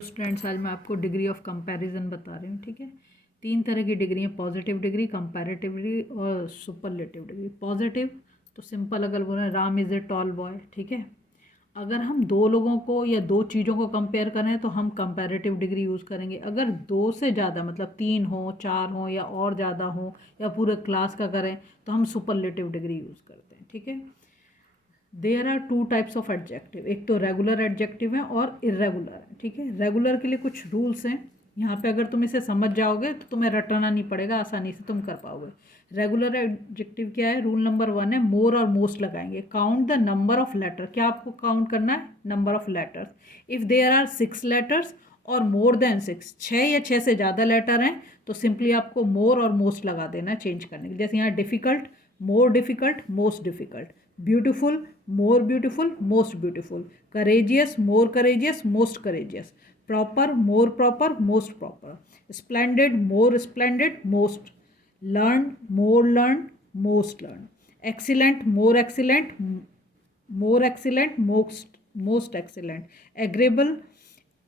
Students, आज मैं आपको डिग्री ऑफ कंपैरिजन बता रही हूँ। ठीक है, 3 तरह की डिग्री है, पॉजिटिव डिग्री, कंपैरेटिव डिग्री और सुपरलेटिव डिग्री। पॉजिटिव तो सिंपल अगर बोले Ram is a tall boy, ठीक है। अगर हम दो लोगों को या दो चीज़ों को कंपेयर करें तो हम कंपैरेटिव डिग्री यूज़ करेंगे। अगर दो से ज़्यादा मतलब 3 हो, 4 हो या और ज़्यादा हो या पूरे क्लास का करें तो हम सुपरलेटिव डिग्री यूज़ करते हैं। ठीक है, there are 2 types of adjective, एक तो रेगुलर एडजेक्टिव है और इरेगुलर है। ठीक है, रेगुलर के लिए कुछ रूल्स हैं। यहाँ पे अगर तुम इसे समझ जाओगे तो तुम्हें रटना नहीं पड़ेगा, आसानी से तुम कर पाओगे। रेगुलर एडजेक्टिव क्या है? रूल नंबर 1 है मोर और मोस्ट लगाएंगे। Count the number of letter, क्या आपको काउंट करना है? Number of letters. If there are 6 letters और मोर देन 6, 6 या 6 से ज़्यादा लेटर हैं तो सिंपली आपको मोर और मोस्ट लगा देना चेंज करने के लिए। जैसे यहाँ difficult, more difficult, most difficult. Beautiful, more beautiful, most beautiful. Courageous, more courageous, most courageous. Proper, more proper, most proper. Splendid, more splendid, most. Learn, more learn, most learn. Excellent, more excellent, more excellent, most excellent. Agreeable,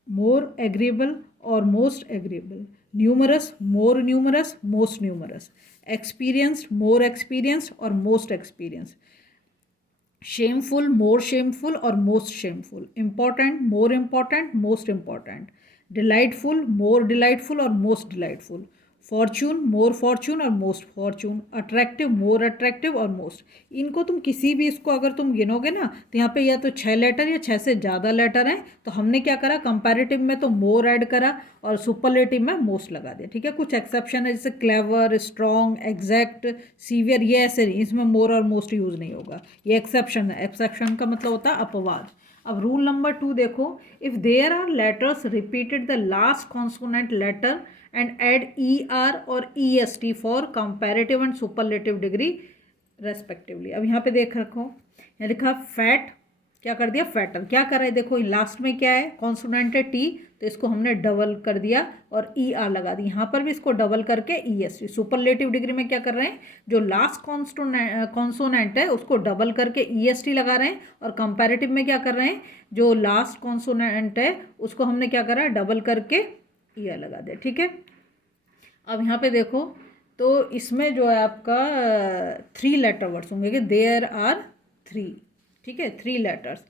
more agreeable और most agreeable. Numerous, more numerous, most numerous. Experienced, more experienced और most experience. Shameful, more shameful और most shameful. Important, more important, most important. Delightful, मोर delightful और most delightful. Fortune, मोर Fortune और most Fortune. Attractive, more attractive और most. इनको तुम किसी भी इसको अगर तुम गिनोगे ना तो यहाँ पे या तो 6 लेटर या 6 से ज़्यादा लेटर हैं, तो हमने क्या करा, कंपैरेटिव में तो मोर ऐड करा और सुपरलेटिव में मोस्ट लगा दिया। ठीक है, कुछ एक्सेप्शन है जैसे क्लेवर, स्ट्रॉन्ग, एग्जैक्ट, सीवियर, ये ऐसे नहीं, इसमें मोर और मोस्ट यूज़ नहीं होगा, ये एक्सेप्शन है। एक्सेप्शन का मतलब होता है अपवाद। अब रूल नंबर 2 देखो, if there are letters repeated the last consonant letter and add E R और E S T for comparative and superlative degree respectively. अब यहाँ पे देख रखो, यहाँ लिखा फैट, क्या कर दिया? फैटर। क्या कर रहा है? देखो लास्ट में क्या है? कॉन्सोनेंट है टी, तो इसको हमने डबल कर दिया और ई आर लगा दी। यहाँ पर भी इसको डबल करके ई एस टी। सुपरलेटिव डिग्री में क्या कर रहे हैं? जो लास्ट कॉन्सोनेंट है उसको डबल करके ई एस टी लगा रहे हैं, और कंपैरेटिव में क्या कर रहे हैं? जो लास्ट कॉन्सोनेंट है उसको हमने क्या करा? डबल करके ई आर लगा दिया। ठीक है, अब यहाँ पे देखो तो इसमें जो है आपका 3 लेटर वर्ड्स होंगे कि देयर आर 3। ठीक है, 3 लेटर्स।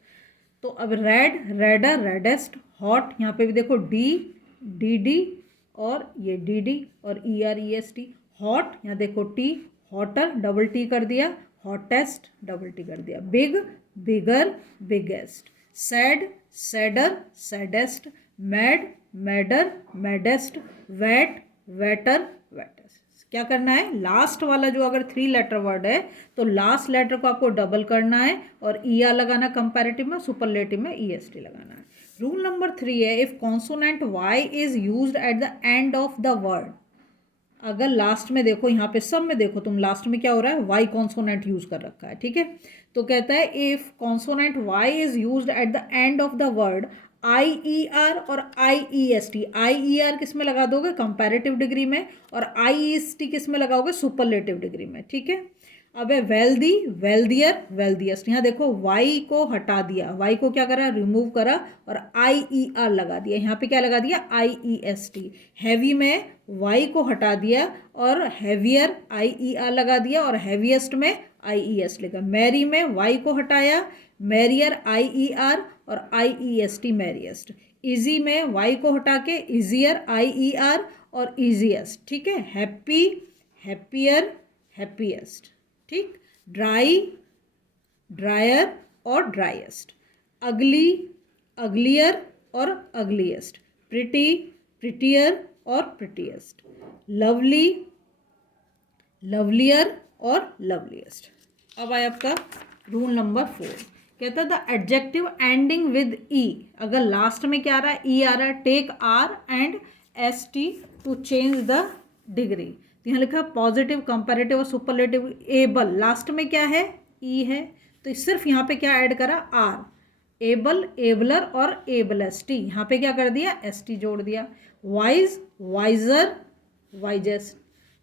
तो अब रेड, रेडर, रेडेस्ट। हॉट, यहाँ पे भी देखो डी, डी डी और ये डी डी और E R E S T. Hot, यहाँ देखो टी, हॉटर, डबल टी कर दिया, हॉटेस्ट, डबल टी कर दिया। Big, bigger, biggest. Sad, sadder, saddest. Mad, madder, maddest. Wet, wetter, wettest. क्या करना है? लास्ट वाला जो अगर 3 लेटर वर्ड है तो लास्ट लेटर को आपको डबल करना है और ई आर लगाना कंपैरेटिव में, सुपरलेटिव में ई एस टी लगाना है। रूल नंबर 3 है if consonant Y is used at the end of the word. अगर लास्ट में देखो, यहाँ पे सब में देखो तुम, लास्ट में क्या हो रहा है? वाई कॉन्सोनेंट यूज कर रखा है। ठीक है, तो कहता है if consonant Y is used at the end of the word I E R और I E S T. I E R किस में लगा दोगे? कंपैरेटिव डिग्री में, और आई ई एस टी किस में लगाओगे? सुपरलेटिव डिग्री में। ठीक है, अब है वेल्दी, वेल्दियर, वेल्दियस्ट। यहाँ देखो वाई को हटा दिया, वाई को क्या करा? रिमूव करा और आई ई आर लगा दिया। यहाँ पे क्या लगा दिया? आई ई एस टी। हैवी में वाई को हटा दिया और हैवियर आई ई आर लगा दिया, और हैवीएस्ट में आई ई एस लिखा। मैरी में वाई को हटाया, मैरियर आई ई आर और I E S T, मैरियस्ट। Easy में वाई को हटा के इजियर आई ई आर और इजिएस्ट। ठीक है, हैप्पी, हैप्पियर, हैप्पीएस्ट। ठीक, ड्राई, ड्रायर और ड्राइएस्ट। अगली, अगलियर और अगलीस्ट। प्रिटी, प्रिटियर और प्रिटीएस्ट। लवली, लवलियर और लवलीएस्ट। अब आया आपका रूल नंबर 4, कहता है द एडजेक्टिव एंडिंग विद ई। अगर लास्ट में क्या आ रहा है? ई आ रहा है, take R and S T to change the degree. तो यहाँ लिखा पॉजिटिव, कंपैरेटिव और सुपरलेटिव। एबल, लास्ट में क्या है? ई है, तो सिर्फ यहाँ पे क्या ऐड करा? आर। एबल, एबलर और एबलेस्ट। यहाँ पे क्या कर दिया? एस टी जोड़ दिया। Wise, wiser, wisest.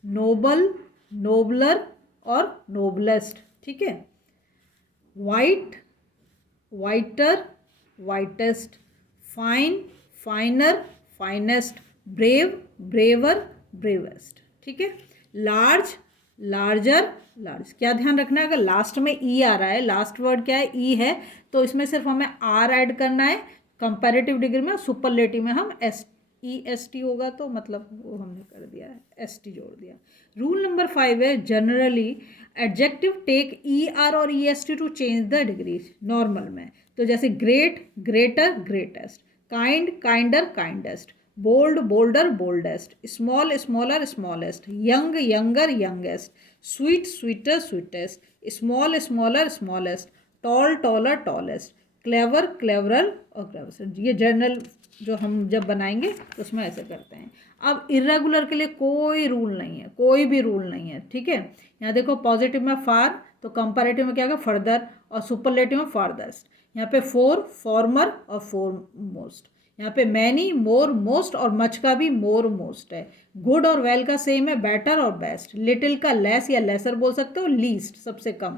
Noble, nobler और नोबलेस्ट। ठीक है, white, whiter, whitest. Fine, finer, finest, brave, braver, bravest, ठीक है। Large, larger, large. क्या ध्यान रखना है, अगर लास्ट में ई आ रहा है, लास्ट वर्ड क्या है, ई है, तो इसमें सिर्फ हमें आर ऐड करना है कंपैरेटिव डिग्री में, सुपरलेटिव में हम एस ई एस टी होगा, तो मतलब वो हमने कर दिया है, एस टी जोड़ दिया। रूल नंबर 5 है generally adjective take E R और E S T to change the degree normal में। तो जैसे great, greater, greatest, kind, kinder, kindest, bold, bolder, boldest, small, smaller, smallest, young, younger, youngest, sweet, sweeter, sweetest, small, smaller, smallest, tall, taller, tallest, clever, cleverer और cleverest. ये general जो हम जब बनाएंगे तो उसमें ऐसे करते हैं। अब इरेगुलर के लिए कोई रूल नहीं है, कोई भी रूल नहीं है, ठीक है। यहाँ देखो पॉजिटिव में फार, तो कंपैरेटिव में क्या होगा, फर्दर, और सुपरलेटिव में फारदर्स्ट। यहाँ पे फोर, फॉर्मर और फोर मोस्ट। यहाँ पे मैनी, मोर, मोस्ट और मच का भी मोर, मोस्ट है। गुड और वेल का सेम है, बेटर और बेस्ट। लिटिल का लेस या लेसर बोल सकते हो, लीस्ट सबसे कम।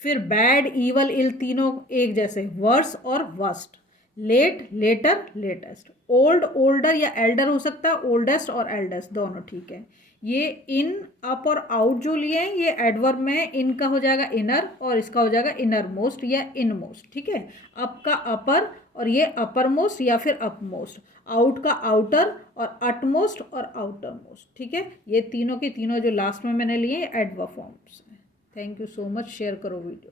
फिर बैड, ईवल, इल तीनों एक जैसे, वर्स और worst. Late, later, latest. Old, older या एल्डर हो सकता है, ओल्डेस्ट और एल्डेस्ट दोनों ठीक है। ये इन, अप और आउट जो लिए हैं ये एडवर्ब में, इनका हो जाएगा इनर और इसका हो जाएगा इनर मोस्ट या इन मोस्ट, ठीक है। अप का अपर और ये अपर मोस्ट या फिर अप मोस्ट। आउट का आउटर और अटमोस्ट और आउटर मोस्ट, ठीक है। ये तीनों के तीनों जो लास्ट में मैंने लिए एडवर्ब फॉर्म्स हैं। Thank you so much, share करो वीडियो।